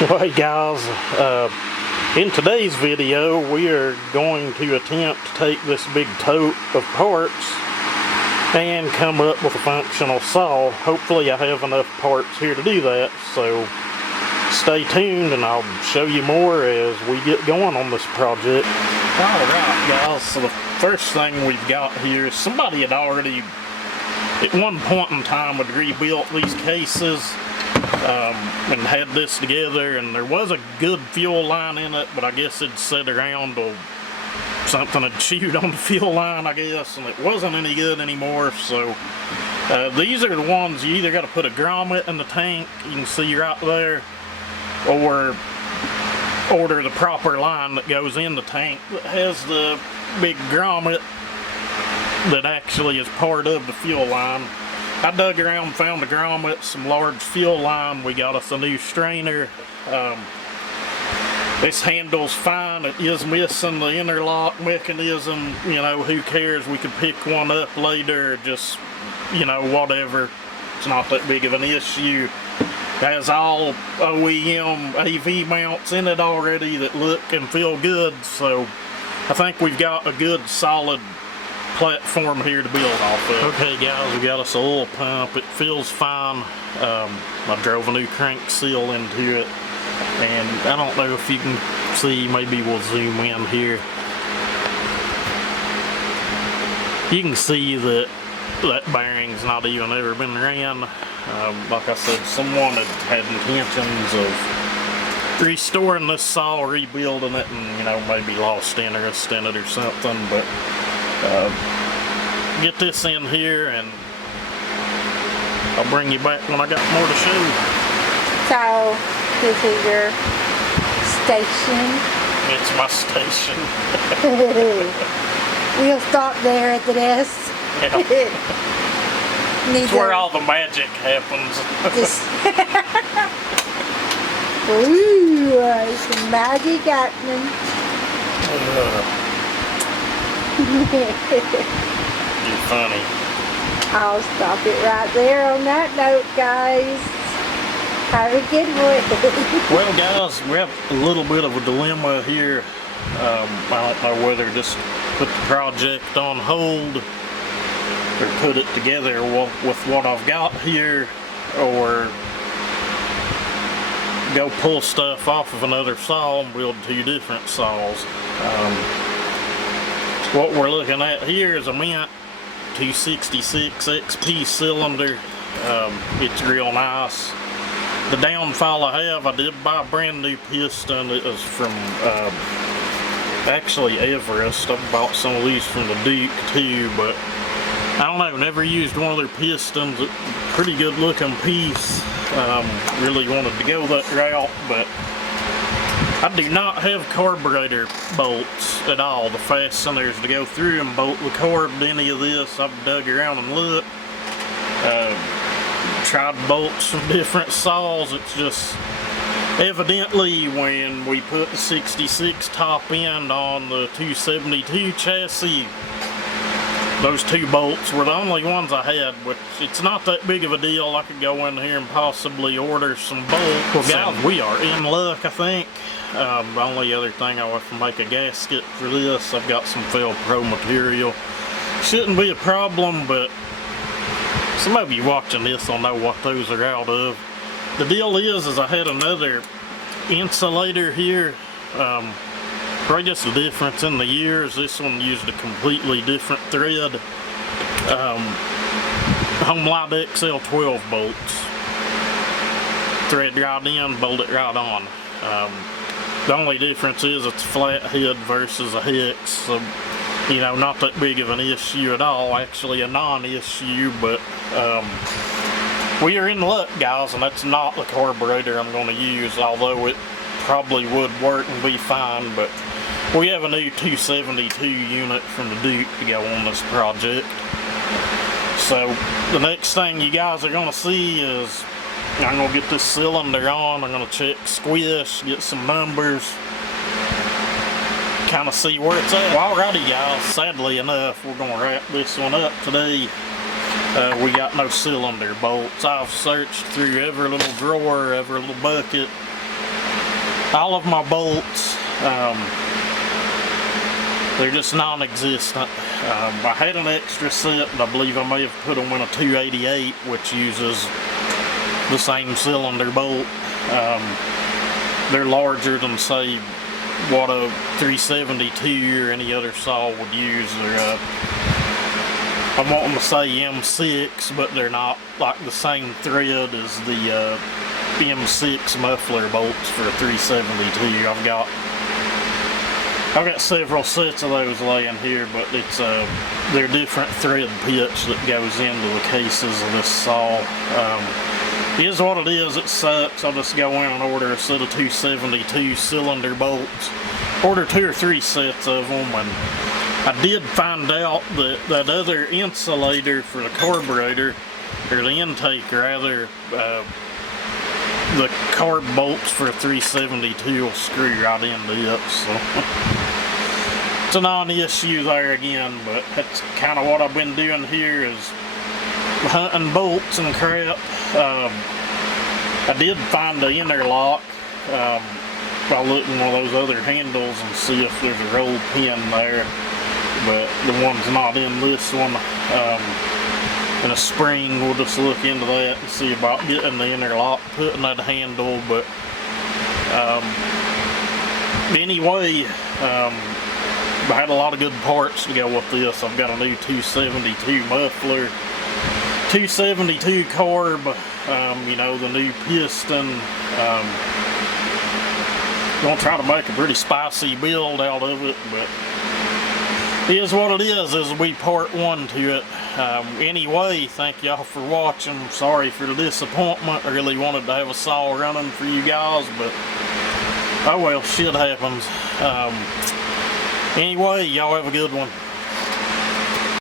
Well, hey guys, in today's video we are going to attempt to take this big tote of parts and come up with a functional saw. Hopefully I have enough parts here to do that, so stay tuned and I'll show you more as we get going on this project. Alright guys, so the first thing we've got here is somebody had already at one point in time had rebuilt these cases and had this together, and there was a good fuel line in it, but I guess it'd sit around or something had chewed on the fuel line, I guess, and it wasn't any good anymore. So these are the ones you either got to put a grommet in the tank, you can see right there, or order the proper line that goes in the tank that has the big grommet that actually is part of the fuel line. I dug around, found the grommet, some large fuel line. We got us a new strainer. This handle's fine. It is missing the interlock mechanism. You know, who cares? We could pick one up later, just, you know, whatever. It's not that big of an issue. It has all OEM AV mounts in it already that look and feel good, so I think we've got a good solid platform here to build off of. Okay guys, we got us a oil pump. It feels fine. I drove a new crank seal into it, and I don't know if you can see, maybe we'll zoom in here. You can see that that bearing's not even ever been ran. Like I said, someone had intentions of restoring this saw, rebuilding it, and, you know, maybe lost interest in it or something, but get this in here and I'll bring you back when I got more to show you. So, this is your station. It's my station. We'll stop there at the desk. Yeah. It's where all the magic happens. Ooh, some magic happening. You're funny. I'll stop it right there on that note, guys. Have a good one. Well guys, we have a little bit of a dilemma here. I don't know whether just put the project on hold or put it together with what I've got here, or go pull stuff off of another saw and build two different saws. What we're looking at here is a Mint 266 XP cylinder. It's real nice. The downfall I have, I did buy a brand new piston. It was from actually Everest. I've bought some of these from the Duke too, but I don't know, never used one of their pistons. Pretty good looking piece. Really wanted to go that route, but I do not have carburetor bolts at all, the fasteners to go through and bolt the carb to any of this. I've dug around and looked. Tried bolts from different saws. It's just, evidently when we put the 66 top end on the 272 chassis, those two bolts were the only ones I had, which it's not that big of a deal. I could go in here and possibly order some bolts. Well guys, we are in luck, I think. The only other thing, I have to make a gasket for this. I've got some Fel Pro material. Shouldn't be a problem, but some of you watching this will know what those are out of. The deal is I had another insulator here. Probably just a difference in the years. This one used a completely different thread. Homelite XL12 bolts. Thread right in, bolt it right on. The only difference is it's a flat head versus a hex, so, you know, not that big of an issue at all. Actually a non-issue, but we are in luck, guys, and that's not the carburetor I'm going to use, although it probably would work and be fine. But we have a new 272 unit from the Duke to go on this project. So the next thing you guys are going to see is I'm going to get this cylinder on. I'm going to check squish, get some numbers, kind of see where it's at. Well, alrighty guys, sadly enough, we're going to wrap this one up today. We got no cylinder bolts. I've searched through every little drawer, every little bucket, all of my bolts, they're just non-existent. I had an extra set, but I believe I may have put them in a 288, which uses the same cylinder bolt. They're larger than, say, what a 372 or any other saw would use. They're, I'm wanting to say M6, but they're not like the same thread as the M6 muffler bolts for a 372. I've got several sets of those laying here, but it's they're different thread pitch that goes into the cases of this saw. It is what it is. It sucks. I'll just go in and order a set of 272 cylinder bolts. Order 2 or 3 sets of them, and I did find out that that other insulator for the carburetor, or the intake rather, the carb bolts for a 372 will screw right into it, so it's a non-issue there again. But that's kind of what I've been doing here, is hunting bolts and crap. I did find the interlock by looking at those other handles and see if there's a roll pin there, but the one's not in this one. And a spring, we'll just look into that and see about getting the interlock put in that handle. But anyway, I had a lot of good parts to go with this. I've got a new 272 muffler, 272 carb, you know, the new piston. Gonna try to make a pretty spicy build out of it, but it is what it is. This will be part 1 to it. Anyway, thank y'all for watching. Sorry for the disappointment. I really wanted to have a saw running for you guys, but oh well, shit happens. Anyway, y'all have a good one.